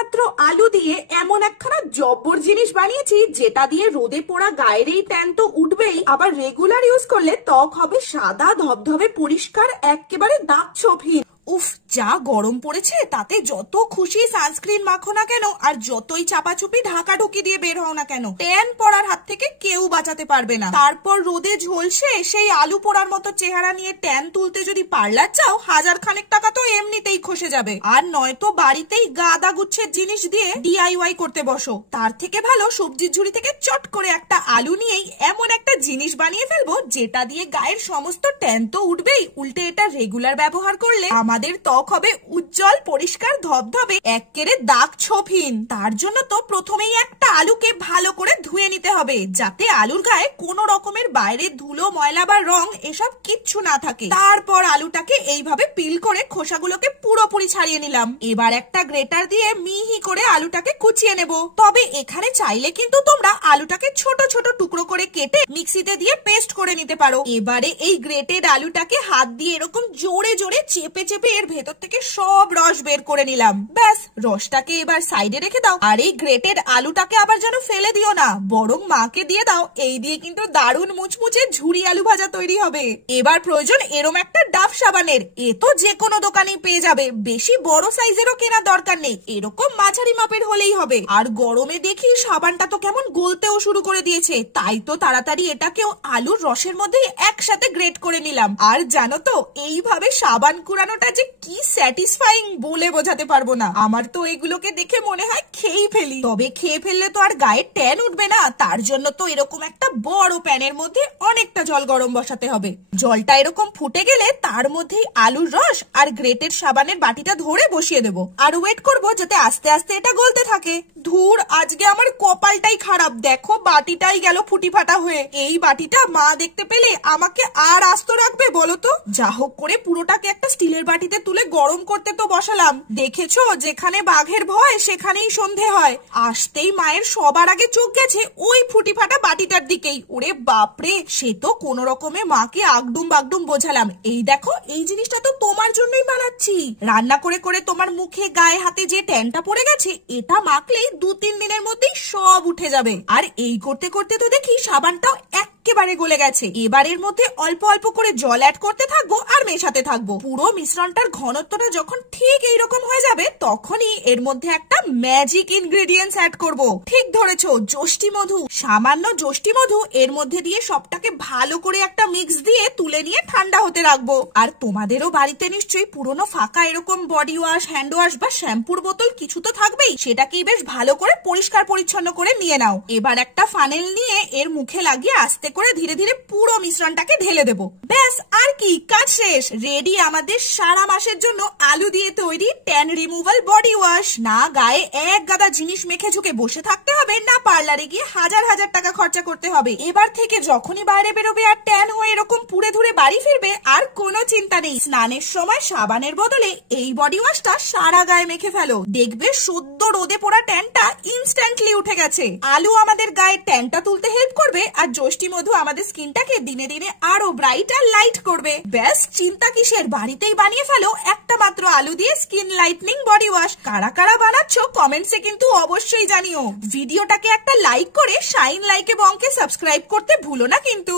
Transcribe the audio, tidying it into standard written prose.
মাত্র আলু দিয়ে এমন একখানা জব্বর জিনিস বানিয়েছি যেটা দিয়ে রোদে পোড়া গায়ের এই ট্যান তো উঠবেই, আবার রেগুলার ইউজ করলে ত্বক হবে সাদা ধবধবে পরিষ্কার, একেবারে দাগ ছোপহীন। উফ, যা গরম পড়েছে তাতে যত খুশি সানস্ক্রিন মাখো না কেন আর যতই চাপাচুপি ঢাকা ঢুকি দিয়ে বের হও না কেন, ট্যান পড়ার হাত থেকে কেউ বাঁচাতে পারবে না। তারপর রোদে ঝলসে সেই আলু পোড়ার মতো চেহারা নিয়ে ট্যান তুলতে যদি পার্লার যাও, 1000 খানেক টাকা তো এমনিতেই খসে যাবে। আর নয়তো বাড়িতেই গাদা গুচ্ছের জিনিস দিয়ে DIY করতে বসো। তার থেকে ভালো সবজির ঝুড়ি থেকে চট করে একটা আলু নিয়েই এমন একটা জিনিস বানিয়ে ফেলবো যেটা দিয়ে গায়ের সমস্ত ট্যান তো উঠবেই, উল্টে এটা রেগুলার ব্যবহার করলে আমাদের ত্বক হবে উজ্জ্বল পরিষ্কার ধবধবে, একেবারে দাগ ছোপহীন। তার জন্য তো প্রথমেই একটা আলুকে ভালো করে ধুয়ে নিতে হবে, যাতে আলুর গায়ে কোনো রকমের বাইরে ধুলো ময়লা বা রং এসব কিচ্ছু না থাকে। তারপর আলুটাকে এইভাবে পিল করে খোসাগুলোকে পুরোপুরি ছাড়িয়ে নিলাম। এবার একটা গ্রেটার দিয়ে মিহি করে আলুটাকে কুচিয়ে নেব। তবে এখানে চাইলে কিন্তু তোমরা আলুটাকে ছোট ছোট টুকরো করে কেটে মিক্সিতে দিয়ে পেস্ট করে নিতে পারো। এবারে এই গ্রেটেড আলুটাকে হাত দিয়ে এরকম জোরে জোরে চেপে চেপে এর ভেতর থেকে সব রস বের করে নিলাম। ব্যাস, রসটাকে এবার সাইডে রেখে দাও। আর এই গ্রেটেড আলুটাকে আবার যেন ফেলে দিও না, বরং মাকে দিয়ে দাও। এই দিয়ে কিন্তু দারুণ মুচমুচে ঝুরি আলু ভাজা তৈরি হবে। এবার প্রয়োজন এরম একটা ডাব সাবানের। এ তো যে কোনো দোকানেই পেয়ে যাবে, বেশি বড় সাইজেরও কেনার দরকার নেই, এরকম মাঝারি মাপের হলেই হবে। আর গরমে দেখি সাবানটা তো কেমন গলতেও শুরু করে দিয়েছে, তাই তো তাড়াতাড়ি এটাকেও আলুর রসের মধ্যে একসাথে গ্রেট করে নিলাম। আর জানো তো, এইভাবে সাবান কুড়ানোটা যে কি স্যাটিসফাইং বলে বোঝাতে পারবো না। আমার তো এগুলোকে দেখে মনে হয় খেয়েই ফেলি। তবে খেয়ে ফেললে তো আর গায়ে ট্যান উঠবে না, তার জন্য তো এরকম একটা বড় প্যানের মধ্যে অনেকটা জল গরম বসাতে হবে। জলটা এরকম ফুটে গেলে তার মধ্যেই আলুর রস আর গ্রেটেড সাবানের বাটিটা ধরে বসিয়ে দেবো। আর ওয়েট করবো যাতে আস্তে আস্তে এটা গলতে থাকে। ধুর, আজকে আমার কপালটাই খারাপ, দেখো বাটিটাই গেল ফুটি ফাটা হয়ে। এই বাটিটা মা দেখতে পেলে আমাকে আর আস্ত রাখবে বলো তো? যা হোক করে পুরোটাকে একটা স্টিলের বাটিতে তুলে গরম করতে তো বসালাম। দেখেছো, যেখানে বাঘের ভয় সেখানেই সন্ধে হয়। আসতেই মায়ের সবার আগে চোখ গেছে ওই ফুটি ফাটা বাটিটার দিকেই। ওরে বাপরে, সে তো কোন রকমে মাকে আগডুম বাগডুম বোঝালাম, এই দেখো এই জিনিসটা তো তোমার জন্যই বানাচ্ছি। রান্না করে করে তোমার মুখে গায়ে হাতে যে ট্যানটা পড়ে গেছে, এটা মাখলেই 2-3 দিনের মধ্যেই সব উঠে যাবে। আর এই করতে করতে তো দেখি সাবানটাও একেবারে গলে গেছে। এবারের মধ্যে অল্প অল্প করে জল অ্যাড করতে থাকবো আর মেশাতে থাকবো। পুরো মিশ্রণটার ঘনত্বটা যখন ঠিক এইরকম হয়ে যাবে, তখনই এর মধ্যে একটা ম্যাজিক ইনগ্রেডিয়েন্টস অ্যাড করব। ঠিক ধরেছো, যষ্টি মধু। সামান্য যষ্টি মধু এর মধ্যে দিয়ে সবটাকে ভালো করে একটা মিক্স দিয়ে তুলে নিয়ে ঠান্ডা হতে রাখবো। আর তোমাদেরও বাড়িতে নিশ্চয়ই পুরনো ফাঁকা এরকম বডি ওয়াশ, হ্যান্ড ওয়াশ বা শ্যাম্পুর বোতল কিছু তো থাকবেই। সেটাকেই বেশ ভালো করে পরিষ্কার পরিচ্ছন্ন করে নিয়ে নাও। এবার একটা ফানেল নিয়ে এর মুখে লাগিয়ে আস্তে করে ধীরে ধীরে পুরো মিশ্রণটাকে ঢেলে দেবো। ব্যাস, আর কি, কাজ শেষ। রেডি আমাদের সারা মাসের জন্য আলু দিয়ে তৈরি ট্যান রিমুভাল বডি ওয়াশ। না গায়ে এক গাদা জিনিস মেখে ঝুঁকে বসে থাকতে হবে, না পার্লারে গিয়ে হাজার হাজার টাকা খরচা করতে হবে। এবার থেকে যখনই বাইরে বেরোবে আর ট্যান হয়ে এরকম পুড়ে ধুরে বাড়ি ফিরবে, আর কোনো চিন্তা নেই। স্নানের সময় সাবানের বদলে এই বডি ওয়াশটা সারা গায়ে মেখে ফেলো, দেখবে সদ্য রোদে পোড়া ট্যানটা ইনস্ট্যান্টলি উঠে গেছে। আলু আমাদের গায়ে ট্যানটা তুলতে হেল্প করবে, আর যষ্টি মধু আমাদের স্কিনটাকে দিনে দিনে আরো ব্রাইট আর লাইট করবে। ব্যাস, চিন্তা কিসের, বাড়িতেই বানিয়ে ফেলো একটা মাত্র আলু দিয়ে স্কিন লাইটনিং বডি ওয়াশ। কারা কারা বানাচ্ছ কমেন্টসে কিন্তু অবশ্যই জানিও। ভিডিওটাকে একটা লাইক করে শাইন লাইক এবং সাবস্ক্রাইব করতে ভুলো না কিন্তু।